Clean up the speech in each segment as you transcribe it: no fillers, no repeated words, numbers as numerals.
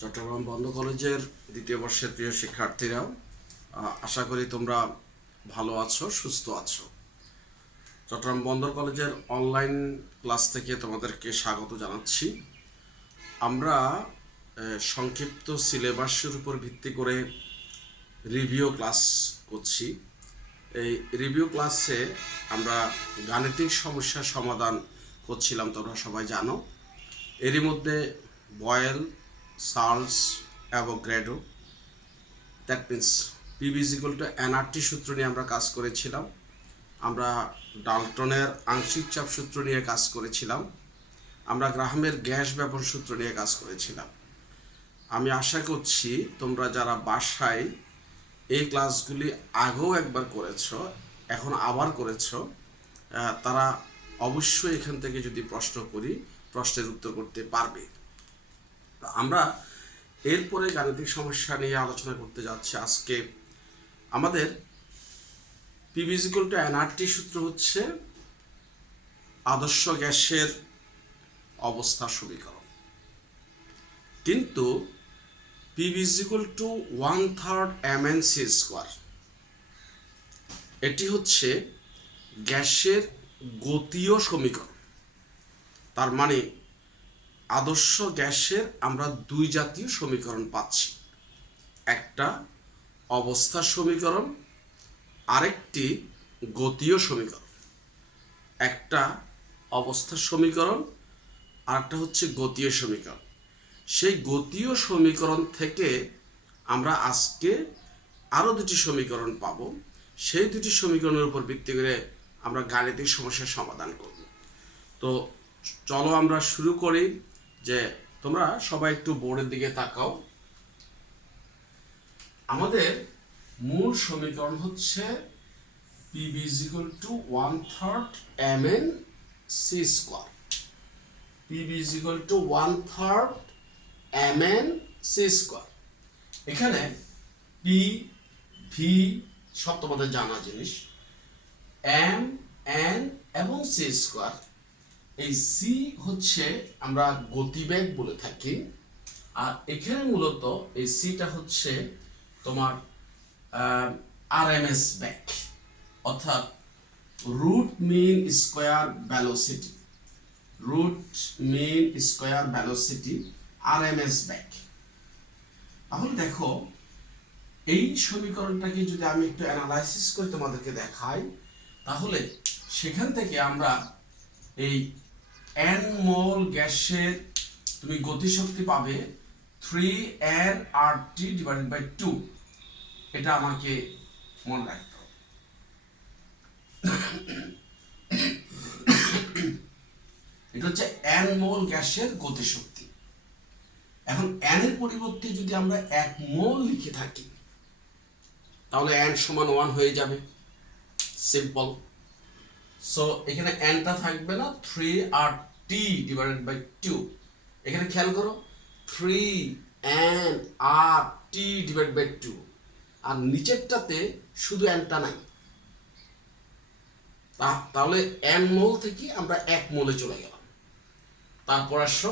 চট্টগ্রাম বন্ধ কলেজের দ্বিতীয় বর্ষের প্রিয় শিক্ষার্থীরা, আশা করি তোমরা ভালো আছো, সুস্থ আছো। চট্টগ্রাম বন্দর কলেজের অনলাইন ক্লাস থেকে তোমাদেরকে স্বাগত জানাচ্ছি। আমরা সংক্ষিপ্ত সিলেবাসের উপর ভিত্তি করে রিভিউ ক্লাস করছি। এই রিভিউ ক্লাসে আমরা গাণিতিক সমস্যার সমাধান করছিলাম, তোমরা সবাই জানো। এরই মধ্যে Boyle, Charles, Avogadro, that means PV is equal to nRT সূত্র নিয়ে আমরা কাজ করেছিলাম। আমরা ডাল্টনের আংশিক চাপ সূত্র নিয়ে কাজ করেছিলাম। আমরা গ্রাহামের গ্যাস ব্যাপন সূত্র নিয়ে কাজ করেছিলাম। আমি আশা করছি তোমরা যারা বাসায় এই ক্লাসগুলি আগেও একবার করেছ, এখন আবার করেছ, তারা অবশ্যই এখান থেকে যদি প্রশ্ন করি প্রশ্নের উত্তর করতে পারবে। আমরা এরপরে গাণিতিক সমস্যা নিয়ে আলোচনা করতে যাচ্ছি। আজকে আমাদের PV is equal to nRT সূত্র হচ্ছে আদর্শ গ্যাসের অবস্থা সমীকরণ, কিন্তু PV is equal two 1/3 mn²। এটি হচ্ছে গ্যাসের গতীয় সমীকরণ। তার মানে আদর্শ গ্যাসের আমরা দুই জাতীয় সমীকরণ পাচ্ছি, একটা অবস্থা সমীকরণ, আরেকটি গতীয় সমীকরণ। একটা অবস্থা সমীকরণ, আরেকটা হচ্ছে গতীয় সমীকরণ। সেই গতীয় সমীকরণ থেকে আমরা আজকে আরও দুটি সমীকরণ পাবো। সেই দুটি সমীকরণের উপর ভিত্তি করে আমরা গাণিতিক সমস্যার সমাধান করব। তো চলো আমরা শুরু করি। যে তোমরা সবাই একটু বোর্ডের দিকে তাকাও। আমাদের মূল সমীকরণ হচ্ছে PV is equal two 1/3 mn²। PV is equal two 1/3 mn²। এখানে পি, ভি সব তোমাদের জানা জিনিস, এম, এন এবং c²। এই সি হচ্ছে আমরা গতিবেগ বলে থাকি, আর এখানে মূলত এই সিটা হচ্ছে তোমার আরএমএস বেগ, অর্থাৎ root mean square velocity. Root mean square velocity, RMS বেগ। তাহলে দেখো, এই সমীকরণটাকে যদি আমি একটু অ্যানালাইসিস করে তোমাদেরকে দেখাই, তাহলে সেখান থেকে আমরা এই n মোল গ্যাসের তুমি গতিশক্তি পাবে 3nRT/2। এটা আমাকে মনে রাখতে হবে। এটা হচ্ছে n মোল গ্যাসের গতিশক্তি। এখন n এর পরিবর্তে যদি আমরা 1 মোল লিখে থাকি, তাহলে n সমান 1 হয়ে যাবে, সিম্পল। সো এখানে nটা থাকবে না, 3RT/2। এখানে খেয়াল করো, 3nRT/2, আর নিচেরটাতে শুধু nটা নাই। তাহলে n মোল থেকে আমরা 1 মোলে চলে গেলাম। তারপর আসো,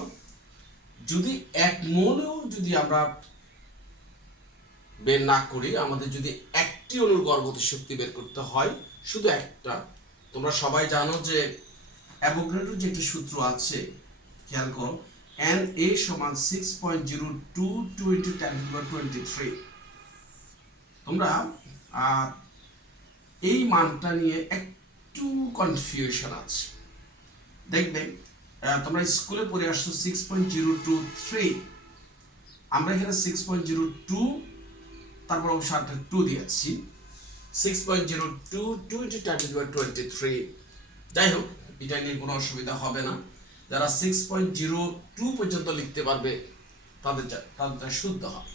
যদি 1 মোলেও যদি আমরা বের না করি, আমাদের যদি একটি অণুর গড় গতিশক্তি বের করতে হয়, শুধু একটা, তোমরা সবাই জানো যে অ্যাভোগাড্রোর যে একটি সূত্র আছে, খেয়াল করো, Na সমান 6.022 × 10⁻23। তোমরা এই মানটা নিয়ে একটু কনফিউশন আছে। দেখবে তোমরা স্কুলে পড়ে আসছো 6.023, আমরা এখানে 6.02, তারপর অবশ্য 2 দিয়েছি, 6.022 × 10⁻23। যাই হোক, এটা নিয়ে কোনো অসুবিধা হবে না। যারা 6.02 পর্যন্ত লিখতে পারবে তাদের শুদ্ধ হবে।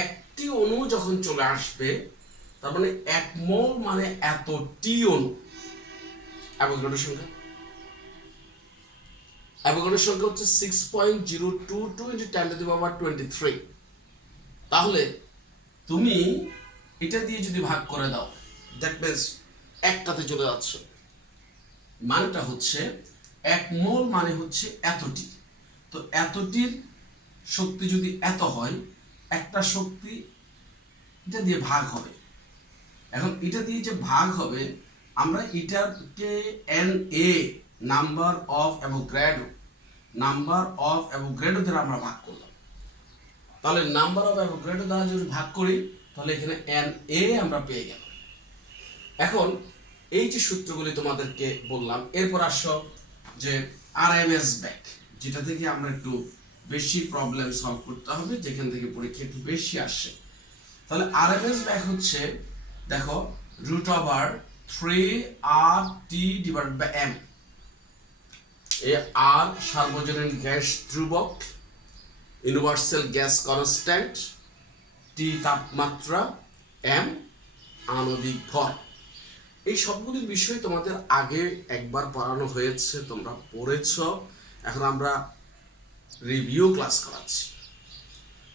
একটি অণু যখন চলে আসবে, তার মানে 1 মোল মানে এতটি অণু। অ্যাভোগাড্রোর সংখ্যা হচ্ছে 6.022 × 10⁻23। তাহলে তুমি এটা দিয়ে যদি ভাগ করে দাও, দ্যাট মিন্স একটাতে চলে যাচ্ছে। মানটা হচ্ছে 1 মোল মানে হচ্ছে এতটি। তো এতটির শক্তি যদি এত হয়, একটা শক্তি এটা দিয়ে ভাগ হবে। এখন এটা দিয়ে যে ভাগ হবে, আমরা এটাকে N A number of Avogadro দ্বারা আমরা ভাগ করলাম। তাহলে নাম্বার অফ অ্যাভোগাড্রো দ্বারা যদি ভাগ করি, তাহলে এখানে এন এ আমরা পেয়ে গেলাম। এখন এই যে সূত্রগুলি তোমাদেরকে বললাম, এরপর আসো যে আরএমএস ব্যাক, যেটা থেকে আমরা একটু বেশি প্রবলেম সলভ করতে হবে, যেখান থেকে পরীক্ষা একটু বেশি আসে। তাহলে আরএমএস ব্যাক হচ্ছে, দেখো, √3RT/m। এ আর সার্বজনীন গ্যাস ধ্রুবক, ইউনিভার্সাল গ্যাস কনস্ট্যান্ট, টি তাপমাত্রা, এম আণবিক ভর। এই সবগুলি বিষয় তোমাদের আগে একবার পড়ানো হয়েছে, তোমরা পড়েছ। এখন আমরা রিভিউ ক্লাস করাচ্ছি।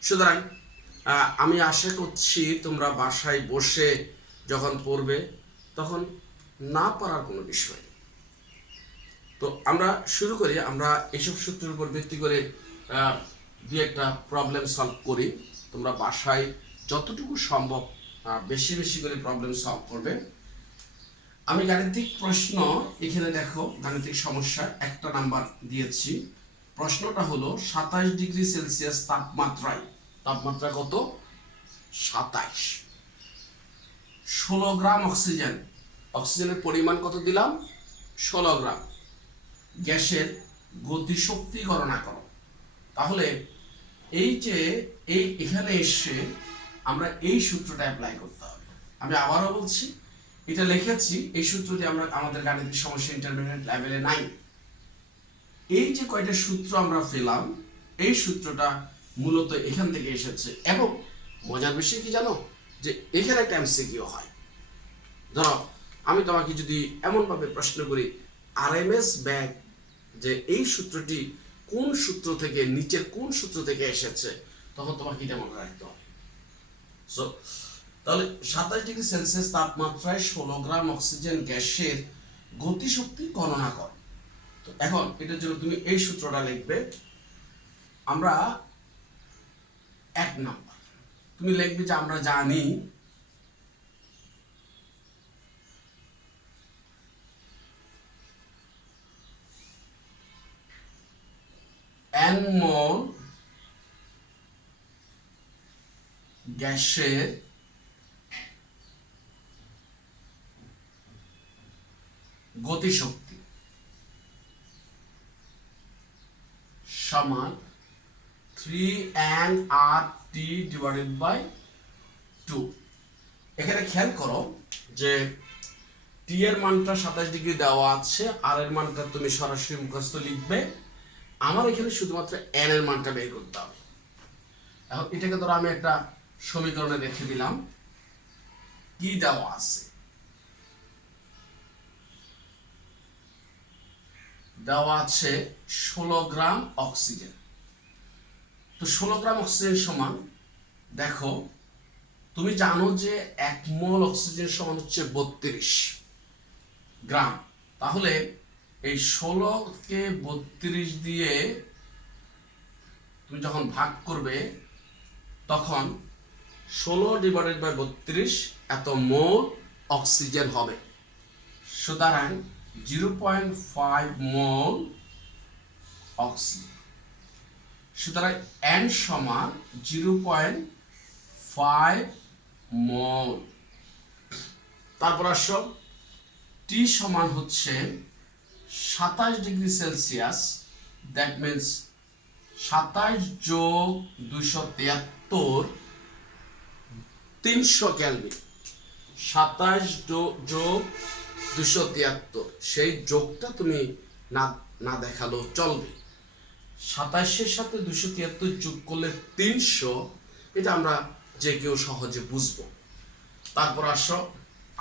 সুতরাং আমি আশা করছি তোমরা বাসায় বসে যখন পড়বে তখন না পারার কোনো বিষয় নেই। তো আমরা শুরু করি। আমরা এইসব সূত্রের উপর ভিত্তি করে দু একটা প্রবলেম সলভ করি। তোমরা বাসায় যতটুকু সম্ভব বেশি বেশি করে প্রবলেম সলভ করবে। আমি গাণিতিক প্রশ্ন এখানে দেখো, গাণিতিক সমস্যা একটা নাম্বার দিয়েছি। প্রশ্নটা হলো 27 ডিগ্রি সেলসিয়াস তাপমাত্রা কত? 27। 16 গ্রাম অক্সিজেনের পরিমাণ কত দিলাম? 16 গ্রাম। গ্যাসের গতিশক্তি গণনা করো। তাহলে এই যে এখানে এসে আমরা এই সূত্রটা অ্যাপ্লাই করতে হবে। আমি আবারও বলছি, এটা লিখেছি, এই সূত্রটি আমরা আমাদের গাণিতিক সমস্যা ইন্টারমিডিয়েট লেভেলে নাই। এই যে কয়টা সূত্র আমরা পেলাম, এই সূত্রটা মূলত এখান থেকে এসেছে। এবং মজার বিষয় কি জানো, যে এখানে একটা এমসিকিউ হয়। ধরো আমি তোমাকে যদি এমনভাবে প্রশ্ন করি, আরএমএস ব্যাক যে এই সূত্রটি কোন সূত্র থেকে, নিচের কোন সূত্র থেকে এসেছে, তখন তোমাকে এটা মনে রাখতে হবে। সো তাহলে 27 ডিগ্রি সেলসিয়াস তাপমাত্রায় 16 গ্রাম অক্সিজেন গ্যাসের গতিশক্তি গণনা কর। তো এখন এটার জন্য তুমি এই সূত্রটা লিখবে। আমরা 1 নাম্বার তুমি লিখবে যে আমরা জানি n মোল গ্যাসের গতিশক্তি সমান 3nRT/2। এখানে খেয়াল করো যে টি এর মানটা 27 ডিগ্রি দেওয়া আছে, আর এর মানটা তুমি সরাসরি মুখস্থ লিখবে। আমার এখানে শুধুমাত্র এন এর মানটা বের করতে হবে। এখন এটাকে ধরো আমি একটা সমীকরণে রেখে দিলাম। কি দেওয়া আছে? দেওয়া আছে 16 গ্রাম অক্সিজেন। তো 16 গ্রাম অক্সিজেন সমান, দেখো তুমি জানো যে 1 মোল অক্সিজেন সমান হচ্ছে 32 গ্রাম। তাহলে এই 16কে 32 দিয়ে তুমি যখন ভাগ করবে, তখন 16/32 এত মোল অক্সিজেন হবে। সুতরাং 0.5 মোল অক্সিজেন। সুতরাং n সমান 0.5 মোল। তারপর আসো টি সমান হচ্ছে 27 ডিগ্রি সেলসিয়াস, দ্যাট মিনস 27 যোগ 273 300 ক্যালভিন। 27 যোগ 273, সেই যোগটা তুমি না দেখালেও চলবে। 27-এর সাথে 273 যোগ করলে 300, এটা আমরা যে কেউ সহজে বুঝবো। তারপর আসো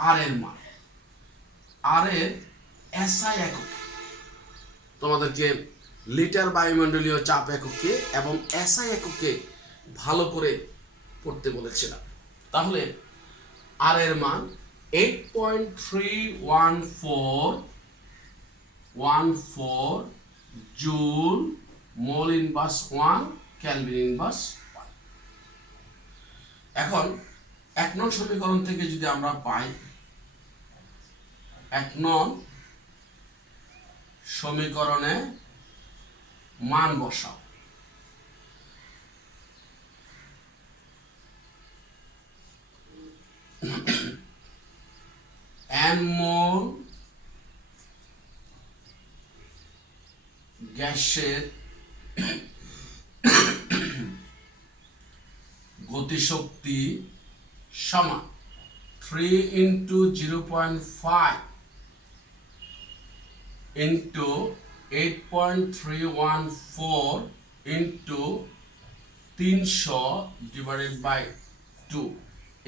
আর এর মান। আর এর এসআই একক তোমাদেরকে লিটার বায়ুমণ্ডলীয় চাপ এককে এবং এসআই এককে ভালো করে পড়তে বলেছিলাম। তাহলে আর এর মান 8.314 joule mole inverse 1 kelvin inverse পাই। এখন 1 নং সমীকরণ থেকে যদি আমরা পাই, 1 নং সমীকরণে মান বসাও। n মোল গ্যাসের গতিশক্তি সমান 3 × 0.5 ইন্টু 8.314 ইন্টু 300 ডিভাইডেড বাই 2।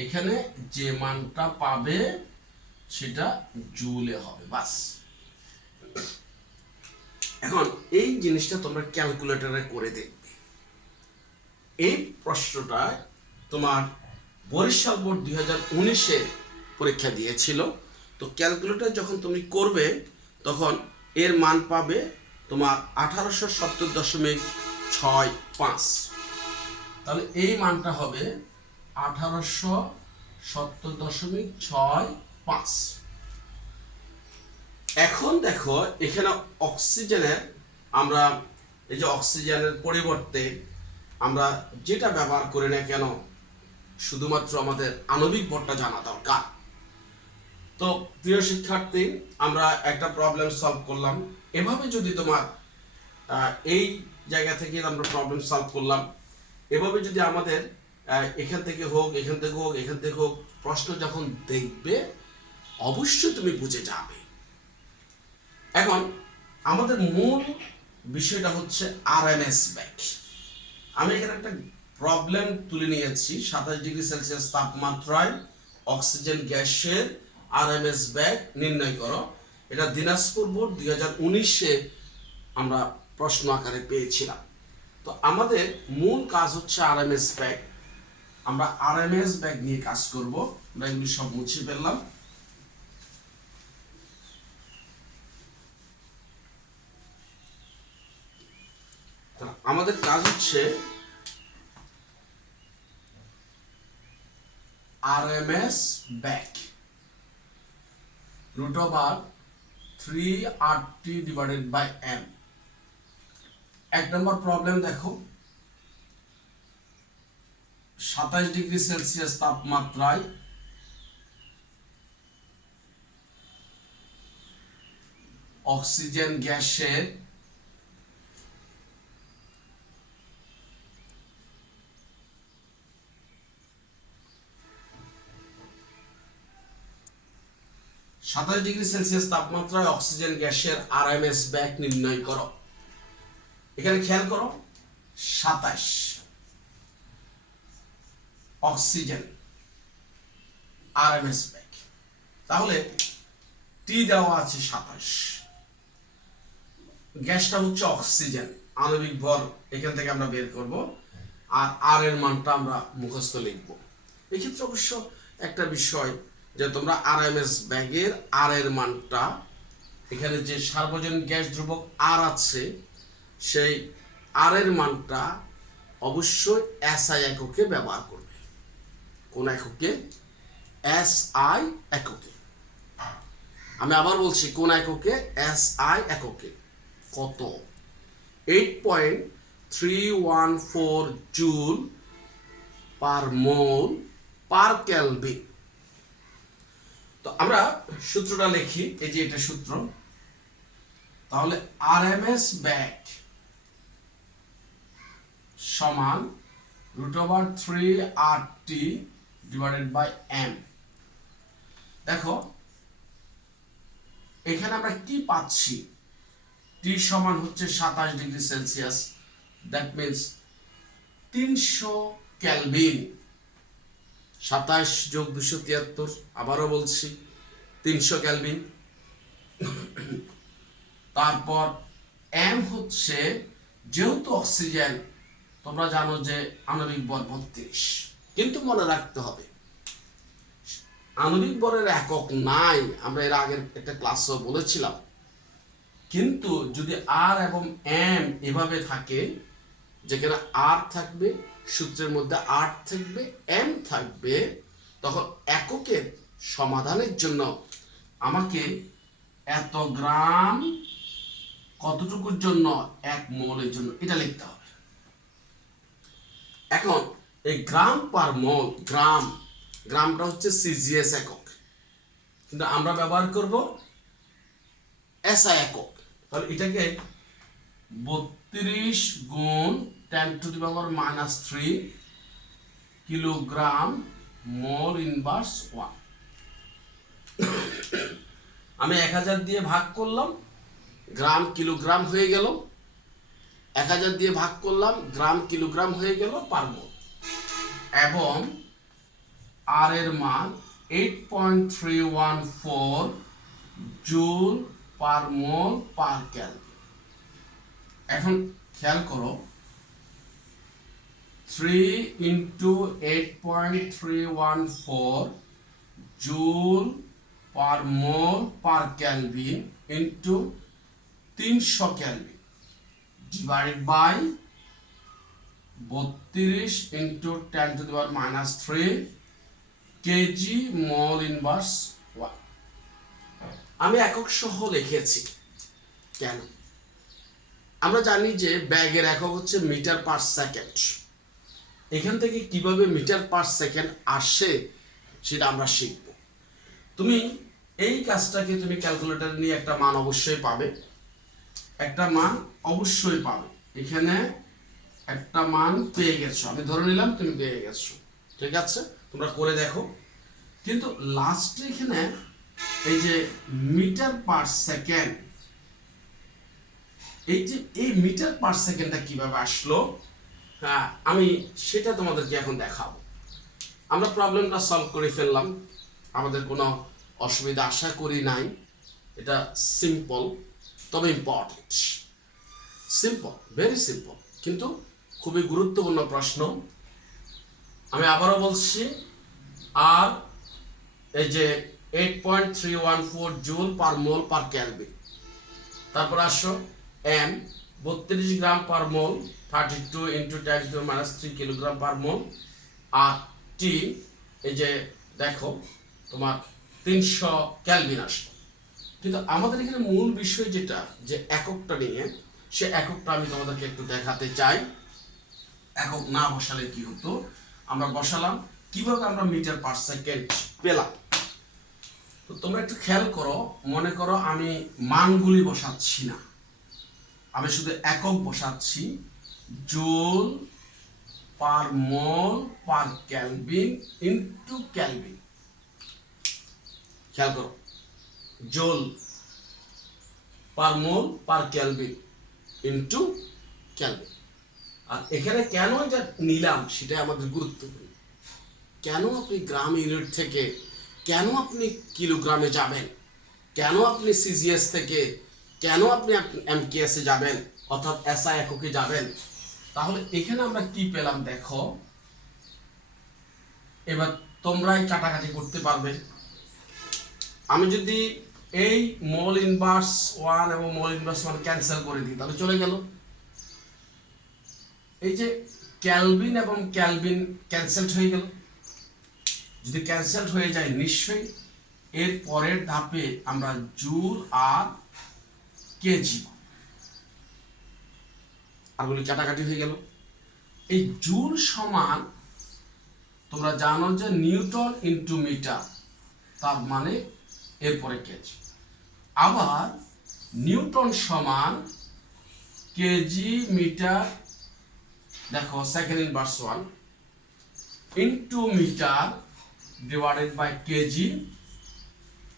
এখানে যে মানটা পাবে সেটা জুলে হবে, বাস। এখন এই জিনিসটা তোমরা ক্যালকুলেটরে করে দেখবে। এই প্রশ্নটা তোমার বরিশাল বোর্ড 2019-এ পরীক্ষা দিয়েছিল। তো ক্যালকুলেটর যখন তুমি করবে তখন এর মান পাবে তোমার 1870.65। তাহলে এই মানটা হবে 1870.65। এখন দেখো এখানে অক্সিজেনের, আমরা এই যে অক্সিজেনের পরিবর্তে আমরা যেটা ব্যবহার করি না কেন, শুধুমাত্র আমাদের আণবিক ভরটা জানা দরকার। তো প্রিয় শিক্ষার্থী, আমরা একটা প্রবলেম সলভ করলাম। এভাবে যদি তোমার এই জায়গা থেকে আমরা প্রবলেম সলভ করলাম, এভাবে যদি আমাদের এখান থেকে হোক, এখান থেকে হোক, এখান থেকে হোক, প্রশ্ন যখন দেখবে অবশ্যই তুমি বুঝে যাবে। এখন আমাদের মূল বিষয়টা হচ্ছে আরএমএস ব্যাগ। আমি এখানে একটা প্রবলেম তুলে নিয়েছি। 27°C তাপমাত্রায় অক্সিজেন গ্যাসের আরএমএস ব্যাগ নির্ণয় করো। এটা দিনাজপুর বোর্ড 2019-এ আমরা প্রশ্ন আকারে পেয়েছিলাম। তো আমাদের মূল কাজ হচ্ছে আরএমএস ব্যাগ। আমরা আরএমএস ব্যাগ নিয়ে কাজ করব। আমরা এগুলি সব মুছে ফেললাম। আমাদের কাজ হচ্ছে আরএমএস ব্যাগ √3RT/m। 1 নম্বর প্রবলেম দেখো, 27°C তাপমাত্রায় অক্সিজেন গ্যাসের তাপমাত্রায় অক্সিজেন গ্যাসের আরএমএস ব্যাগ নির্ণয় করো। এখানে খেয়াল করো, 27 অক্সিজেন আরএমএস ব্যাগ। তাহলে টি দেওয়া আছে 27, গ্যাসটা হচ্ছে অক্সিজেন, আণবিক ভর এখান থেকে আমরা বের করব, আর আর এর মানটা আমরা মুখস্থ লিখব। এক্ষেত্রে অবশ্য একটা বিষয় যে তোমরা আরএমএস ব্যাগের আর এর মানটা, এখানে যে সার্বজনীন গ্যাস ধ্রুবক আর আছে, সেই আর এর মানটা অবশ্যই এসআই এককে ব্যবহার করবে। কোন এককে? এসআই এককে। আমি আবার বলছি, কোন এককে? এসআই এককে। কত? 8.314 joule per mole per kelvin. তো আমরা সূত্রটা লিখি, এই যে এটা সূত্র। তাহলে আরএমএস ব্যাগ সমান √3RT/m। দেখো এখানে আমরা কি পাচ্ছি? টি সমান হচ্ছে 27°C, দ্যাট মিন্স 300 কেলভিন। 27 যোগ 273, আবারও বলছি 300 কেলভিন। তারপর এম হচ্ছে, যেহেতু অক্সিজেন তোমরা জানো যে আণবিক ভর 32, কিন্তু মনে রাখতে হবে আণবিক ভরের একক নাই, আমরা এর আগের একটা ক্লাসও বলেছিলাম। কিন্তু যদি আর এবং এম এভাবে থাকে যেখানে আর থাকবে, সূত্রের মধ্যে আর থাকবে, এম থাকবে, তখন এককের সমাধানের জন্য আমাকে এত গ্রাম কতটুকুর জন্য, 1 মোলের জন্য, এটা লিখতে হবে। এখন এই গ্রাম পার মোল, গ্রামটা হচ্ছে সিজিএস একক, কিন্তু আমরা ব্যবহার করব এসআই একক। তাহলে এটাকে 32 গুণ 10⁻³ কিলোগ্রাম মোল ইনভার্স 1। আমি 1000 দিয়ে ভাগ করলাম, গ্রাম কিলোগ্রাম হয়ে গেল। 1000 দিয়ে ভাগ করলাম, গ্রাম কিলোগ্রাম হয়ে গেল পার মোল। এবং আর এর মান 8.314 joule per mole per Calvin. এখন খেয়াল করো, 3 × 8.314 joule per mole per kelvin into 300 kelvin divided by 32 × 10⁻³ kg mole inverse 1। আমি একক সহ লিখেছি কেন? আমরা জানি যে ব্যাগের একক হচ্ছে মিটার পার সেকেন্ড। এখান থেকে কিভাবে মিটার পার সেকেন্ড আসে সেটা আমরা শিখব। তুমি এই কাজটাকে তুমি ক্যালকুলেটর নিয়ে একটা মান অবশ্যই পাবে, একটা মান অবশ্যই পাবে। এখানে একটা মান পেয়ে গেছো, আমি ধরে নিলাম তুমি পেয়ে গেছো, ঠিক আছে? তোমরা করে দেখো। কিন্তু লাস্টে এখানে এই যে মিটার পার সেকেন্ড, এই মিটার পার সেকেন্ডটা কিভাবে আসলো, হ্যাঁ আমি সেটা তোমাদেরকে এখন দেখাবো। আমরা প্রবলেমটা সলভ করে ফেললাম, আমাদের কোনো অসুবিধা আশা করি নাই। এটা সিম্পল তবে ইম্পর্টেন্ট, সিম্পল, ভেরি সিম্পল, কিন্তু খুবই গুরুত্বপূর্ণ প্রশ্ন। আমি আবারও বলছি, আর এই যে 8.314 joule per mole per Calvin, তারপর আসো এম 32 গ্রাম পার মোল, 32 × 10⁻³ কিলোগ্রাম পার মোল, আর টি এই যে দেখো তোমার 300 ক্যালভিন আসলো। কিন্তু আমাদের এখানে মূল বিষয় যেটা, যে এককটা নিয়ে, সে এককটা আমি তোমাদেরকে একটু দেখাতে চাই। একক না বসালে কি হতো, আমরা বসালাম কিভাবে আমরা মিটার পার সেকেন্ড পেলাম। তো তোমরা একটু খেয়াল করো, মনে করো আমি মানগুলি বসাচ্ছি না, আমি শুধু একক বসাচ্ছি, joule per mole per Calvin into Calvin. খেয়াল করো, joule per mole per Calvin into Calvin. আর এখানে কেন এটা নিলাম সেটাই আমাদের গুরুত্বপূর্ণ। কেন আপনি গ্রাম ইউনিট থেকে কেন আপনি কিলোগ্রামে যাবেন, কেন আপনি সিজিএস থেকে কেন আপনি এমকেএস এ যাবেন, অর্থাৎ এসআই এককে যাবেন। তাহলে এখানে আমরা কি পেলাম দেখো, এবার তোমরাই কাটাকাটি করতে পারবে। আমি যদি এই মোল ইনভার্স 1 এবং মোল ইনভার্স 1 ক্যান্সেল করে দিই, তাহলে চলে গেল। এই যে ক্যালভিন এবং ক্যালভিন ক্যান্সেলড হয়ে গেল। যদি ক্যান্সেলড হয়ে যায়, নিশ্চয়ই এর পরের ধাপে আমরা জুল আর কেজি, আরগুলি কাটাকাটি হয়ে গেল। এই জুল সমান তোমরা জানো যে নিউটন ইন্টু মিটার, তার মানে এরপরে কেজি। আবার নিউটন সমান কেজি মিটার, দেখো second inverse 1 into metre divided by kg.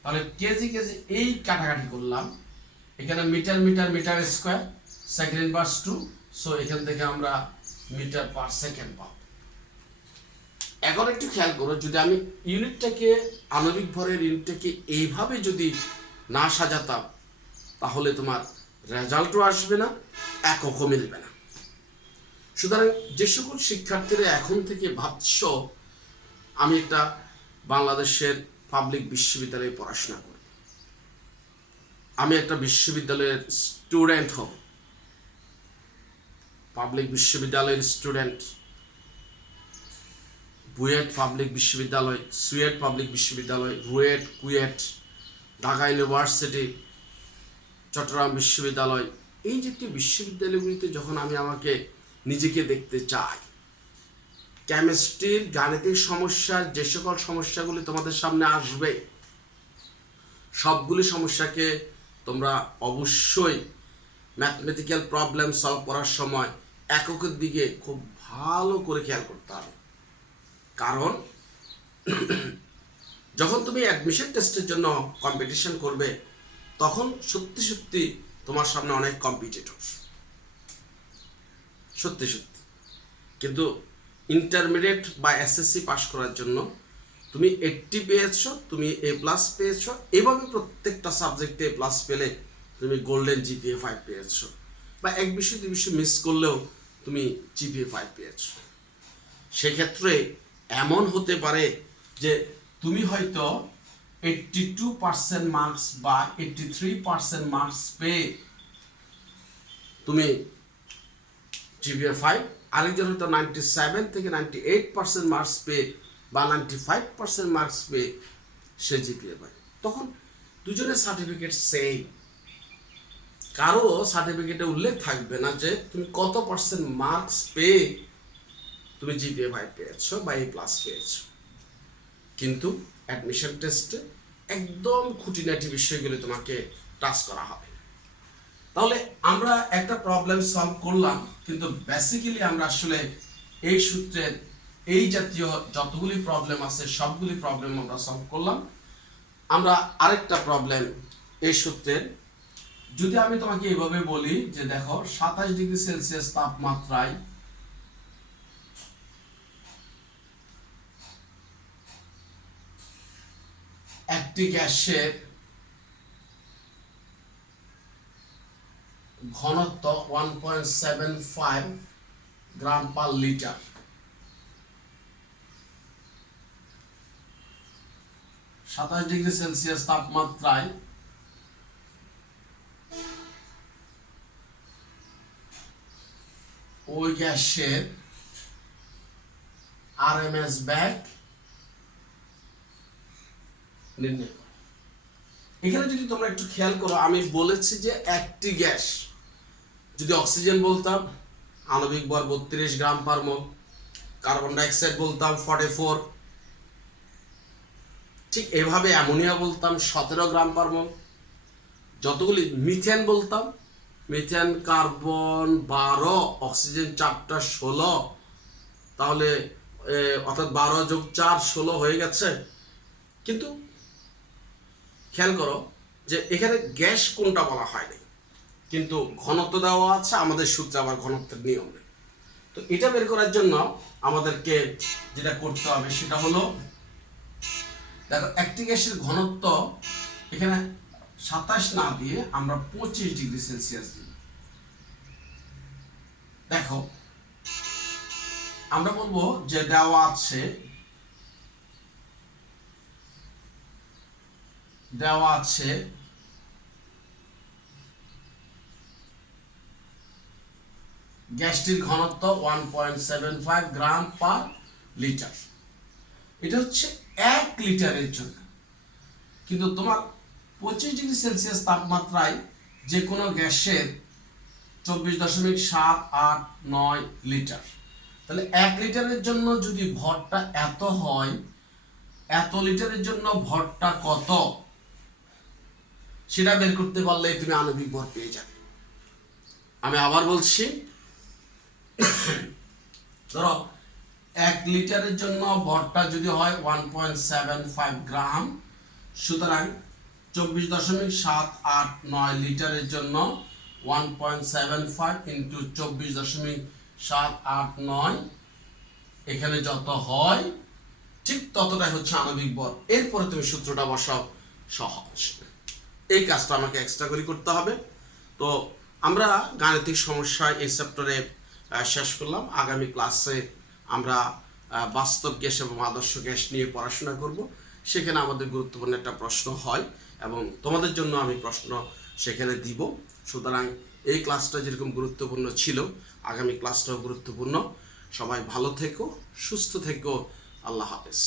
তাহলে কেজি কেজি এই কাটাকাটি করলাম, এখানে metre metre metre square, second inverse 2, so এখান থেকে আমরা মিটার পার সেকেন্ড পাবো। এখন একটু খেয়াল করো, যদি আমি ইউনিটটাকে, আণবিক ভরের ইউনিটটাকে এইভাবে যদি না সাজাতাম, তাহলে তোমার রেজাল্টও আসবে না, এককও মিলবে না। সুতরাং যে সকল শিক্ষার্থীরা এখন থেকে ভাবছ আমি একটা বাংলাদেশের পাবলিক বিশ্ববিদ্যালয়ে পড়াশোনা করব, আমি একটা বিশ্ববিদ্যালয়ের স্টুডেন্ট হব, পাবলিক বিশ্ববিদ্যালয়ের স্টুডেন্ট, বুয়েট পাবলিক বিশ্ববিদ্যালয়, সুয়েট পাবলিক বিশ্ববিদ্যালয়, রুয়েট, কুয়েট, ঢাকা ইউনিভার্সিটি, চট্টগ্রাম বিশ্ববিদ্যালয়, এই জাতীয় বিশ্ববিদ্যালয়গুলিতে যখন আমি আমাকে নিজেকে দেখতে চাই, কেমিস্ট্রির গাণিতিক সমস্যার যে সকল সমস্যাগুলি তোমাদের সামনে আসবে, সবগুলি সমস্যাকে তোমরা অবশ্যই ম্যাথমেটিক্যাল প্রবলেম সলভ করার সময় এককের দিকে খুব ভালো করে খেয়াল করতে হবে। কারণ যখন তুমি অ্যাডমিশন টেস্টের জন্য কম্পিটিশন করবে, তখন সত্যি সত্যি তোমার সামনে অনেক কম্পিটিটর, সত্যি সত্যি। কিন্তু ইন্টারমিডিয়েট বা এসএসসি পাস করার জন্য তুমি 80 পেয়েছো, তুমি A+ পেয়েছো, এভাবে প্রত্যেকটা সাবজেক্টে A+ পেলে তুমি গোল্ডেন GPA 5 পেয়েছো, বা এক বিষয় 2 বিষয় মিস করলেও তুমি GPA 5 পেয়েছো। সেক্ষেত্রে এমন হতে পারে যে তুমি হয়তো 82% মার্কস বা 83% মার্কস পেয়ে তুমি GPA 5, আরেকজন হয়তো 97 থেকে 98% মার্কস পেয়ে বা 95% মার্কস পেয়ে সে GPA পায়। তখন দুজনের সার্টিফিকেট সেম, কারো সার্টিফিকেটে উল্লেখ থাকবে না যে তুমি কত পার্সেন্ট মার্কস পেয়ে তুমি GPA 5 পেয়েছো বা A+ পেয়েছো। কিন্তু অ্যাডমিশন টেস্টে একদম খুঁটিনাটি বিষয়গুলো তোমাকে টাচ করা হবে। তাহলে আমরা একটা প্রবলেম সলভ করলাম, কিন্তু বেসিক্যালি আমরা আসলে এই সূত্রের এই জাতীয় যতগুলি প্রবলেম আছে সবগুলি প্রবলেম আমরা সলভ করলাম। আমরা আরেকটা প্রবলেম এই সূত্রের, যদি আমি তোমাকে এইভাবে বলি যে দেখো 27 ডিগ্রি সেলসিয়াস তাপমাত্রায় একটি গ্যাসের ঘনত্ব 1.75 গ্রাম পার লিটার, 27 ডিগ্রি সেলসিয়াস তাপমাত্রায় ওই গ্যাসের RMS ব্যাগ নির্ণয় করো। এখানে যদি তোমরা একটু খেয়াল করো, আমি বলেছি যে একটি গ্যাস, যদি অক্সিজেন বলতাম আণবিক ভর 32 গ্রাম পার মোল, কার্বন ডাইঅক্সাইড বলতাম 44, ঠিক এভাবে অ্যামোনিয়া বলতাম 17 গ্রাম পার মোল, যতগুলি মিথেন বলতাম, মিথেন কার্বন 12, অক্সিজেন 4টা 16, তাহলে অর্থাৎ 12 যোগ 4 16 হয়ে গেছে। কিন্তু খেয়াল করো যে এখানে গ্যাস কোনটা বলা হয়নি, কিন্তু ঘনত্ব দেওয়া আছে, আমাদের সূত্রে আবার ঘনত্বের নিয়ম নেই। তো এটা বের করার জন্য আমাদেরকে যেটা করতে হবে সেটা হলো, দেখো একটি গ্যাসের ঘনত্ব এখানে 27 না দিয়ে আমরা 25 ডিগ্রি সেলসিয়াস দিই। দেখো আমরা বলবো যে দেওয়া আছে গ্যাসটির ঘনত্ব 1.75 গ্রাম পার লিটার, এটা হচ্ছে 1 লিটারের জন্য। কিন্তু তোমার 25 ডিগ্রি সেলসিয়াস তাপমাত্রায় যে কোনো গ্যাসের 24.789 লিটার, তাহলে 1 লিটারের জন্য যদি ভরটা এত হয়, এত লিটারের জন্য ভরটা কত সেটা বের করতে পারলে তুমি আণবিক ভর পেয়ে যাবে। আমি আবার বলছি, ধরো 1 লিটারের জন্য ভরটা যদি হয় 1.75 গ্রাম, সুতরাং 24.789 লিটারের জন্য 1.75 ইন্টু 24.789, এখানে যত হয় ঠিক ততটাই হচ্ছে আণবিক ভর। এরপরে তুমি সূত্রটা বসাও, সহজ। এই কাজটা আমাকে এক্সট্রা করে করতে হবে। তো আমরা গাণিতিক সমস্যা এই চ্যাপ্টারে শেষ করলাম। আগামী ক্লাসে আমরা বাস্তব গ্যাস এবং আদর্শ গ্যাস নিয়ে পড়াশোনা করব। সেখানে আমাদের গুরুত্বপূর্ণ একটা প্রশ্ন হয় এবং তোমাদের জন্য আমি প্রশ্ন সেখানে দিব। সুতরাং এই ক্লাসটা যেরকম গুরুত্বপূর্ণ ছিল আগামী ক্লাসটাও গুরুত্বপূর্ণ। সবাই ভালো থেকো, সুস্থ থেকো। আল্লাহ হাফেজ।